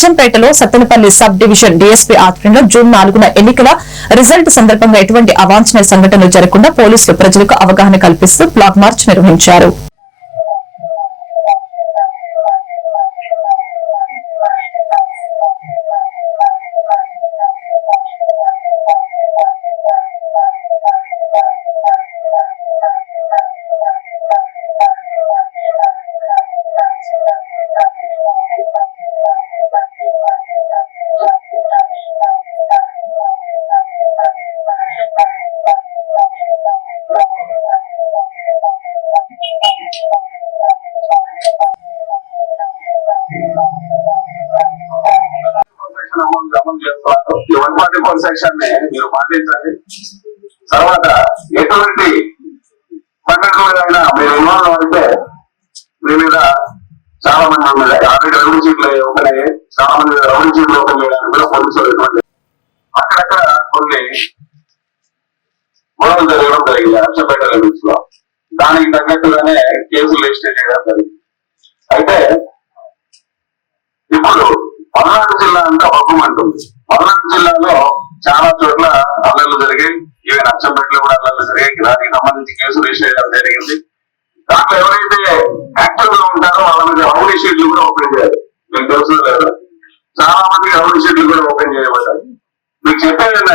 అచ్చంపేటలో Sattenapalli sub division DSP ఆధ్వర్యంలో June 4న ఎన్నికల result సందర్భంగా ఎటువంటి అవాంఛనీయ సంఘటనలు జరగకుండా పోలీసులు ప్రజలకు అవగాహన కల్పిస్తూ ఫ్లాగ్ మార్చ్ నిర్వహించారు. ఈ 144 సెక్షన్ ని మీరు పాటించండి. తర్వాత ఎటువంటి సంఘటనలైనా మీరు ఇన్వాల్వ్ అయితే మీ మీద చాలా మంది ఆల్రెడీ రౌడీ షీట్లు ఓపెన్ అయ్యాయి. చాలా మంది రౌడీ షీట్లు ఓపెన్ చేయడానికి కూడా పోలీసులు ఎటువంటి అక్కడక్కడ కొన్ని గొడవలు జరగడం జరిగింది అచ్చంపేట లిమిట్స్ లో. దానికి తగ్గట్టుగానే కేసులు రిజిస్టర్ చేయడం జరిగింది. అయితే ఇప్పుడు పల్నాడు జిల్లా అంతా బొమ్మమంటుంది. పల్నాడు జిల్లాలో చాలా చోట్ల అల్లర్లు జరిగాయి. ఈవెన్ అచ్చంపేటలో కూడా అల్లర్లు జరిగాయి. దానికి సంబంధించి కేసు రిజిస్టర్ చేయడం జరిగింది. దాంట్లో ఎవరైతే యాక్టివ్ గా ఉంటారో వాళ్ళ మీద రౌడీ షీట్లు కూడా ఓపెన్ చేయాలి. మీకు తెలుసు లేదా, చాలా మంది రౌడీ షీట్లు కూడా ఓపెన్ చేయబడ్డాయి. మీకు చెప్పేది ఏంటంటే